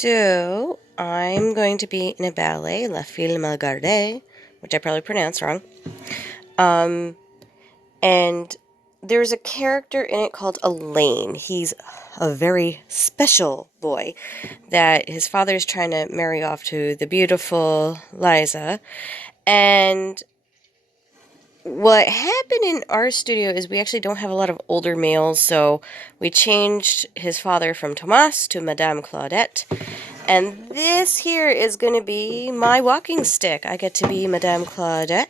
So, I'm going to be in a ballet, La Fille Malgarde, which I probably pronounced wrong. And there's a character in it called Elaine. He's a very special boy that his father's trying to marry off to the beautiful Liza. And what happened in our studio is we actually don't have a lot of older males, so we changed his father from Thomas to Madame Claudette. And this here is going to be my walking stick. I get to be Madame Claudette.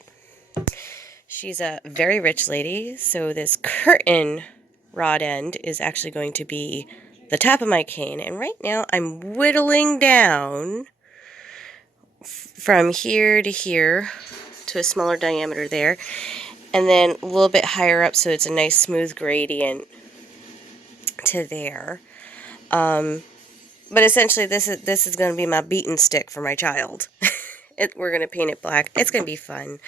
She's a very rich lady, so this curtain rod end is actually going to be the top of my cane. And right now I'm whittling down from here to here to a smaller diameter there. And then a little bit higher up so it's a nice smooth gradient to there. But essentially this is going to be my beaten stick for my child. We're going to paint it black. It's going to be fun.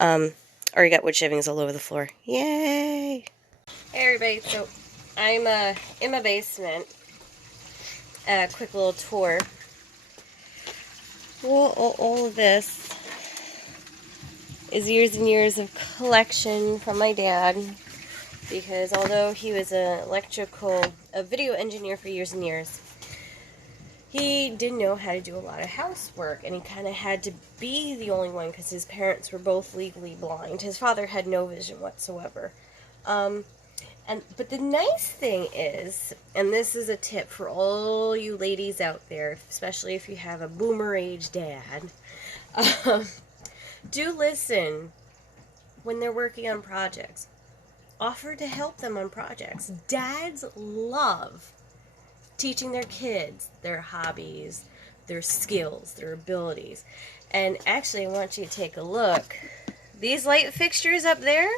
Already got wood shavings all over the floor. Yay! Hey everybody, so I'm in my basement. A quick little tour. Well, all of this is years and years of collection from my dad. Because although he was a video engineer for years and years, he didn't know how to do a lot of housework, and he kind of had to be the only one because his parents were both legally blind. His father had no vision whatsoever. But the nice thing is, and this is a tip for all you ladies out there, especially if you have a boomer age dad, do listen when they're working on projects. Offer to help them on projects. Dads love teaching their kids their hobbies, their skills, their abilities. And actually, I want you to take a look. These light fixtures up there,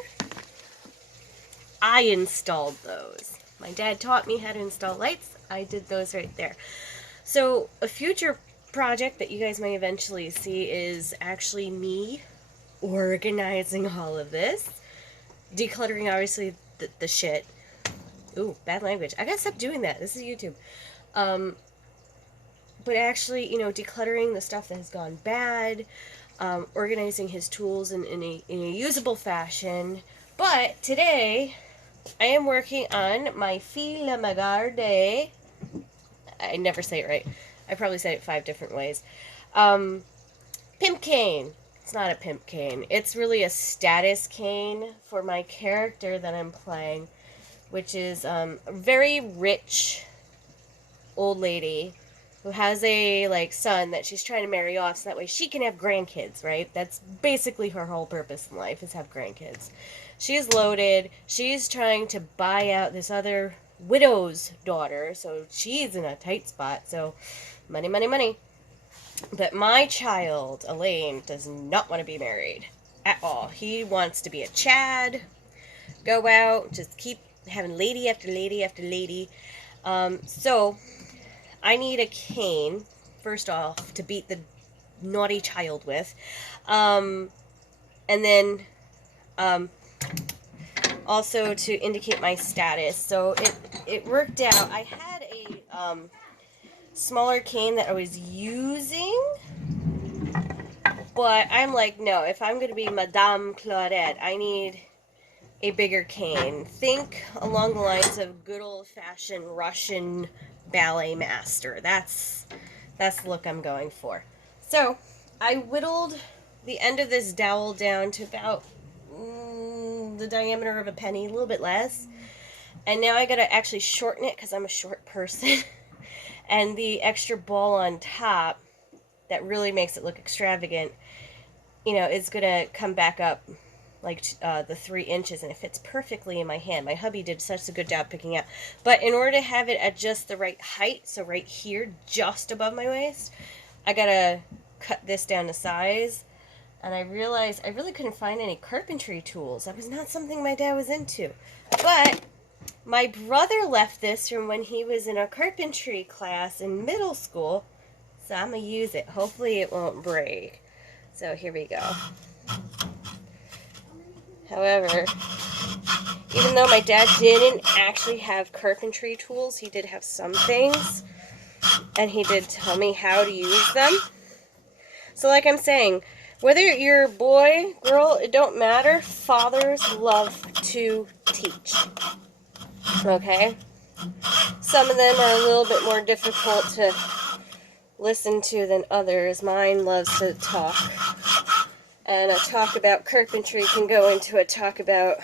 I installed those. My dad taught me how to install lights. I did those right there. So a future project that you guys may eventually see is actually me organizing all of this. Decluttering, obviously, the shit. Ooh, bad language. I gotta stop doing that. This is YouTube. But actually, decluttering the stuff that has gone bad, organizing his tools in a usable fashion. But today, I am working on my Fille Magarde. I never say it right. I probably said it 5 different ways. Pimp cane. It's not a pimp cane. It's really a status cane for my character that I'm playing, which is a very rich old lady who has a son that she's trying to marry off so that way she can have grandkids, right? That's basically her whole purpose in life, is have grandkids. She's loaded. She's trying to buy out this other widow's daughter, so she's in a tight spot. So money, money, money. But my child, Elaine, does not want to be married at all. He wants to be a Chad, go out, just keep having lady after lady after lady. So I need a cane, first off, to beat the naughty child with. And then also to indicate my status. So it worked out. I had a smaller cane that I was using, but I'm like, no, if I'm going to be Madame Claudette, I need a bigger cane. Think along the lines of good old-fashioned Russian ballet master. That's the look I'm going for. So I whittled the end of this dowel down to about the diameter of a penny, a little bit less. And now I gotta actually shorten it because I'm a short person. And the extra ball on top that really makes it look extravagant, is gonna come back up like the 3 inches, and it fits perfectly in my hand. My hubby did such a good job picking out. But in order to have it at just the right height, so right here, just above my waist, I gotta cut this down to size. And I realized I really couldn't find any carpentry tools. That was not something my dad was into. But my brother left this from when he was in a carpentry class in middle school, so I'm gonna use it. Hopefully it won't break. So here we go. However, even though my dad didn't actually have carpentry tools, he did have some things. and he did tell me how to use them. So like I'm saying, whether you're boy, girl, it don't matter. Fathers love to teach. Okay? Some of them are a little bit more difficult to listen to than others. Mine loves to talk. And a talk about carpentry can go into a talk about,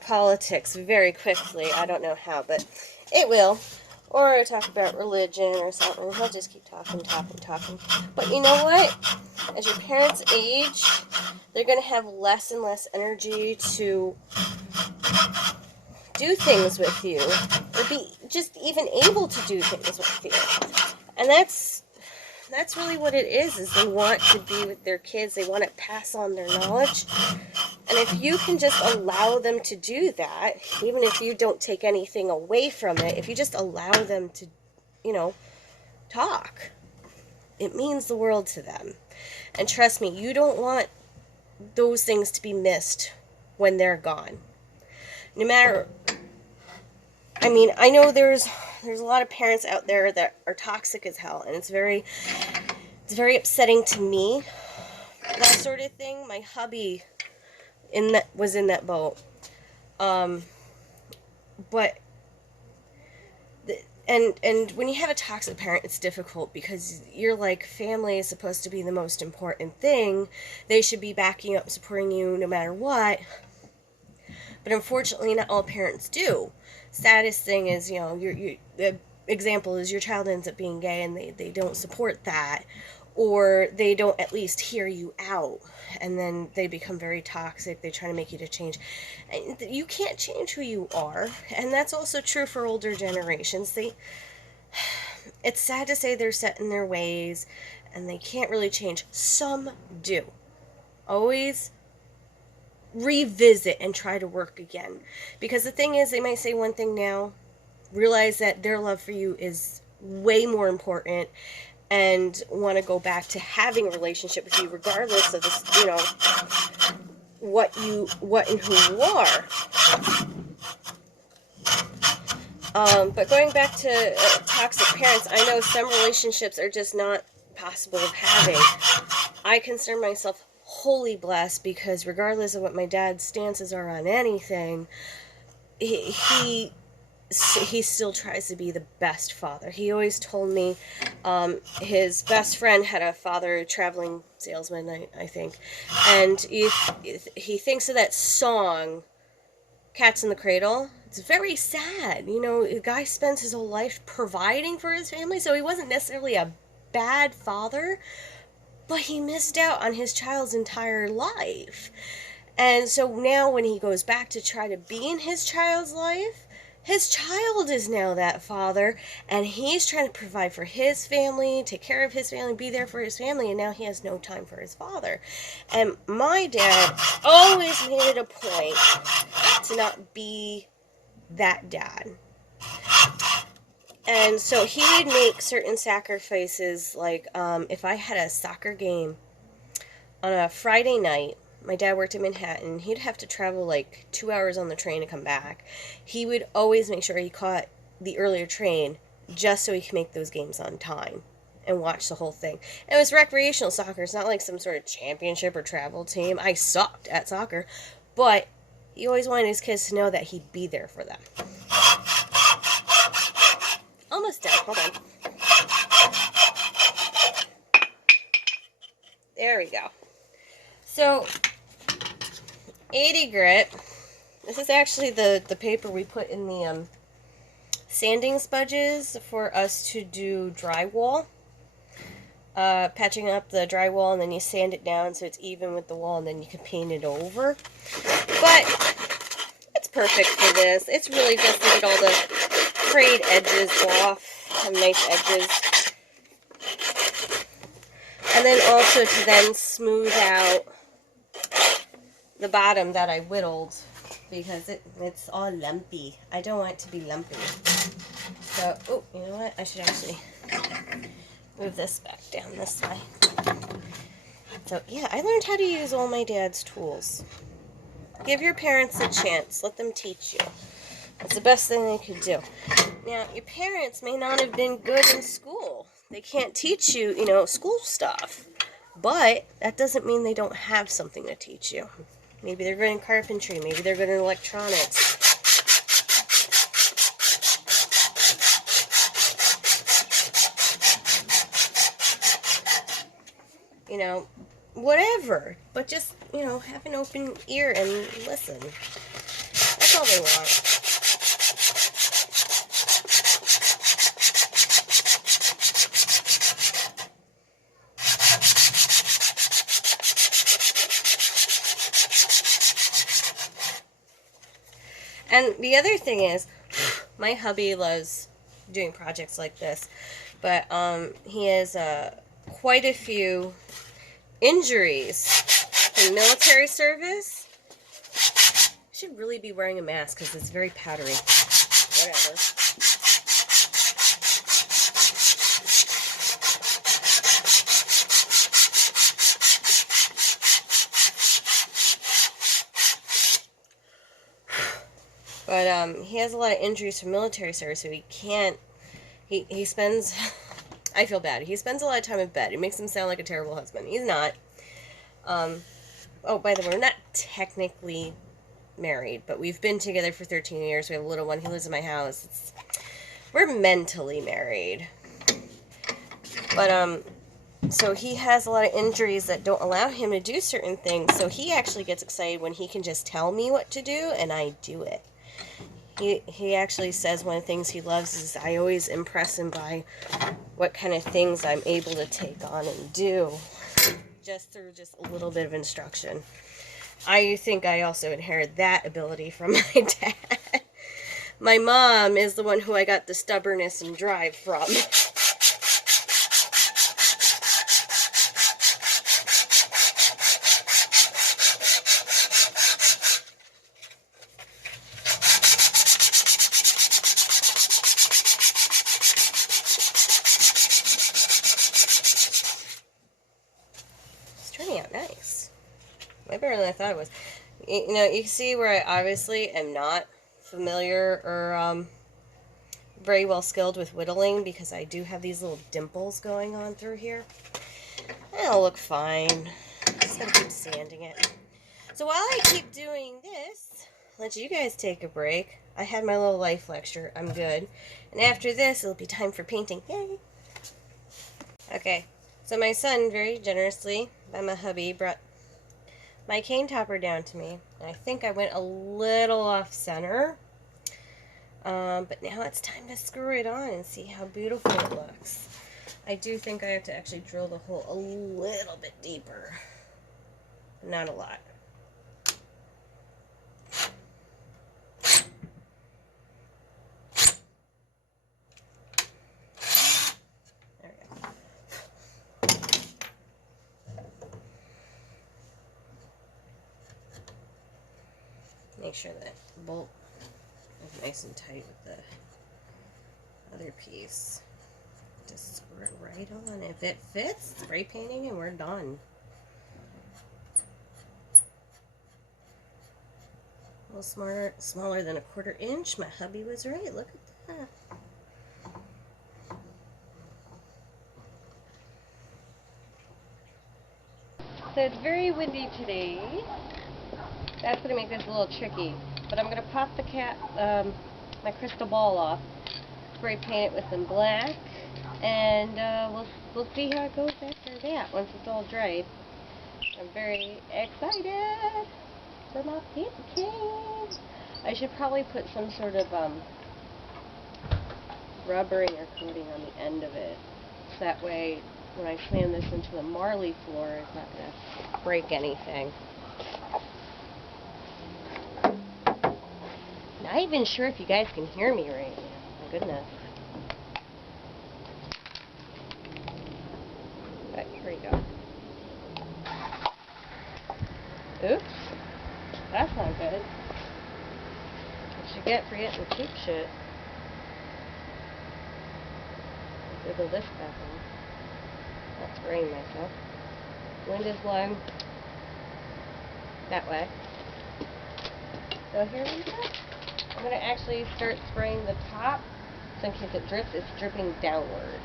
politics very quickly. I don't know how, but it will. Or talk about religion or something. He'll just keep talking. But you know what? As your parents age, they're going to have less and less energy to do things with you, or be just even able to do things with you. And that's really what it is they want to be with their kids. They want to pass on their knowledge. And if you can just allow them to do that, even if you don't take anything away from it, if you just allow them to, talk, it means the world to them. And trust me, you don't want those things to be missed when they're gone. No matter, I know there's a lot of parents out there that are toxic as hell, and it's very upsetting to me. That sort of thing. My hubby was in that boat. But and when you have a toxic parent, it's difficult because you're like, family is supposed to be the most important thing. They should be backing up, supporting you no matter what. But unfortunately, not all parents do. Saddest thing is, the example is your child ends up being gay and they don't support that, or they don't at least hear you out, and then they become very toxic. They try to make you to change. And you can't change who you are, and that's also true for older generations. It's sad to say they're set in their ways, and they can't really change. Some do. Always revisit and try to work again. Because the thing is, they might say one thing now, realize that their love for you is way more important, and want to go back to having a relationship with you regardless of this, what and who you are. But going back to toxic parents, I know some relationships are just not possible of having. I consider myself wholly blessed because regardless of what my dad's stances are on anything, he still tries to be the best father. He always told me his best friend had a father, a traveling salesman, I think, and if he thinks of that song, Cats in the Cradle. It's very sad. The guy spends his whole life providing for his family, so he wasn't necessarily a bad father, but he missed out on his child's entire life. And so now when he goes back to try to be in his child's life, his child is now that father, and he's trying to provide for his family, take care of his family, be there for his family, and now he has no time for his father. And my dad always made it a point to not be that dad. And so he would make certain sacrifices, like if I had a soccer game on a Friday night, my dad worked in Manhattan, he'd have to travel like 2 hours on the train to come back. He would always make sure he caught the earlier train just so he could make those games on time and watch the whole thing. And it was recreational soccer. It's not like some sort of championship or travel team. I sucked at soccer, but he always wanted his kids to know that he'd be there for them. Almost done. Hold on. There we go. So, 80 grit. This is actually the paper we put in the sanding sponges for us to do drywall. Patching up the drywall, and then you sand it down so it's even with the wall, and then you can paint it over. But it's perfect for this. It's really just to get all the frayed edges off, some nice edges. And then also to then smooth out the bottom that I whittled, because it's all lumpy. I don't want it to be lumpy. So, oh, you know what? I should actually move this back down this way. So, yeah, I learned how to use all my dad's tools. Give your parents a chance. Let them teach you. It's the best thing they could do. Now, your parents may not have been good in school. They can't teach you, school stuff. But that doesn't mean they don't have something to teach you. Maybe they're good in carpentry. Maybe they're good in electronics. Whatever. But just, have an open ear and listen. That's all they want. And the other thing is, my hubby loves doing projects like this, but he has quite a few injuries in military service. I should really be wearing a mask because it's very powdery. Whatever. But he has a lot of injuries from military service, so he can't. He spends. I feel bad. He spends a lot of time in bed. It makes him sound like a terrible husband. He's not. Oh, by the way, we're not technically married, but we've been together for 13 years. We have a little one. He lives in my house. We're mentally married. But so he has a lot of injuries that don't allow him to do certain things. So he actually gets excited when he can just tell me what to do, and I do it. He actually says one of the things he loves is I always impress him by what kind of things I'm able to take on and do just through just a little bit of instruction. I think I also inherited that ability from my dad. My mom is the one who I got the stubbornness and drive from. Turning out nice. Way better than I thought it was. You can see where I obviously am not familiar or very well skilled with whittling because I do have these little dimples going on through here. It'll look fine. Just gotta keep sanding it. So while I keep doing this, let you guys take a break. I had my little life lecture. I'm good. And after this, it'll be time for painting. Yay! Okay. So my son very generously, by my hubby, brought my cane topper down to me. And I think I went a little off center. But now it's time to screw it on and see how beautiful it looks. I do think I have to actually drill the hole a little bit deeper. Not a lot. There we go. Make sure that bolt is nice and tight with the other piece. Just screw it right on. If it fits, spray painting and we're done. A little smaller than a 1/4 inch. My hubby was right. Look at that. So it's very windy today. That's going to make this a little tricky. But I'm going to pop the my crystal ball off, spray paint it with some black, and we'll see how it goes after that once it's all dried. I'm very excited for my painting. I should probably put some sort of rubbering or coating on the end of it, so that way when I slam this into the marley floor, it's not going to break anything. Not even sure if you guys can hear me right now. My goodness. But here we go. Oops. That's not good. What you get for getting cheap shit. Wiggle this back on. That's spraying myself. Wind is blowing that way. So here we go. I'm going to actually start spraying the top, so in case it drips, it's dripping downward.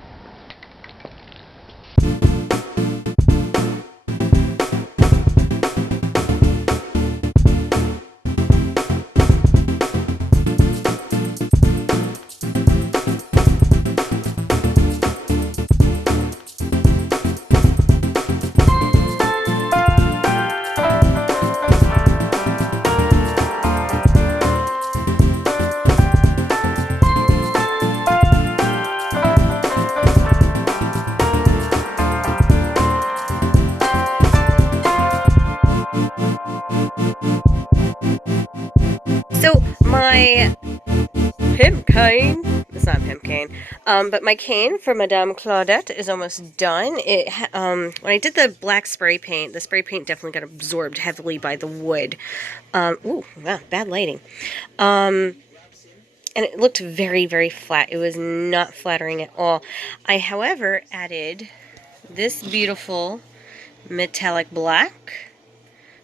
So my pimp cane, it's not pimp cane, but my cane for Madame Claudette is almost done. When I did the black spray paint, the spray paint definitely got absorbed heavily by the wood. Ooh, wow, bad lighting. And it looked very, very flat. It was not flattering at all. I, however, added this beautiful metallic black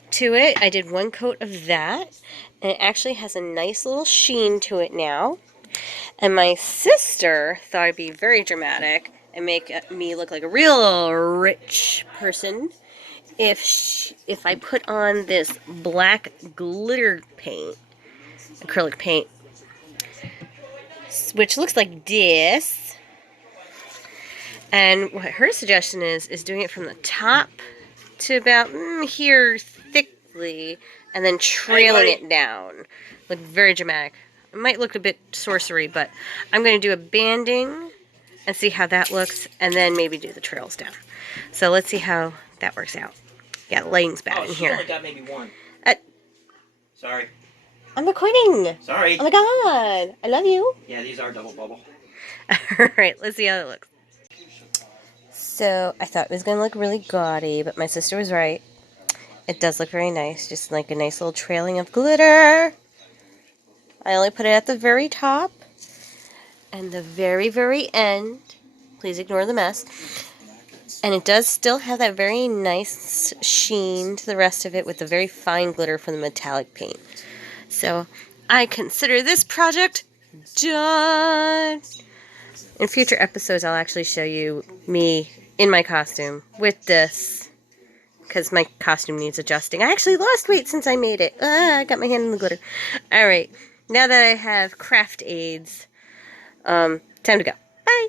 to it. I did one coat of that, and it actually has a nice little sheen to it now. And my sister thought it'd be very dramatic and make me look like a real rich person if I put on this black glitter paint, acrylic paint, which looks like this. And what her suggestion is doing it from the top to about here thickly, and then trailing it down. Look very dramatic. It might look a bit sorcery, but I'm going to do a banding and see how that looks, and then maybe do the trails down. So let's see how that works out. Yeah, the lighting's bad in here. Only got maybe one. Sorry. I'm recording. Sorry. Oh my god. I love you. Yeah, these are double bubble. Alright, let's see how it looks. So, I thought it was going to look really gaudy, but my sister was right. It does look very nice. Just like a nice little trailing of glitter. I only put it at the very top. And the very, very end. Please ignore the mess. And it does still have that very nice sheen to the rest of it with the very fine glitter from the metallic paint. So, I consider this project done. In future episodes, I'll actually show you me in my costume with this, because my costume needs adjusting. I actually lost weight since I made it. I got my hand in the glitter. Alright, now that I have craft aids, time to go. Bye!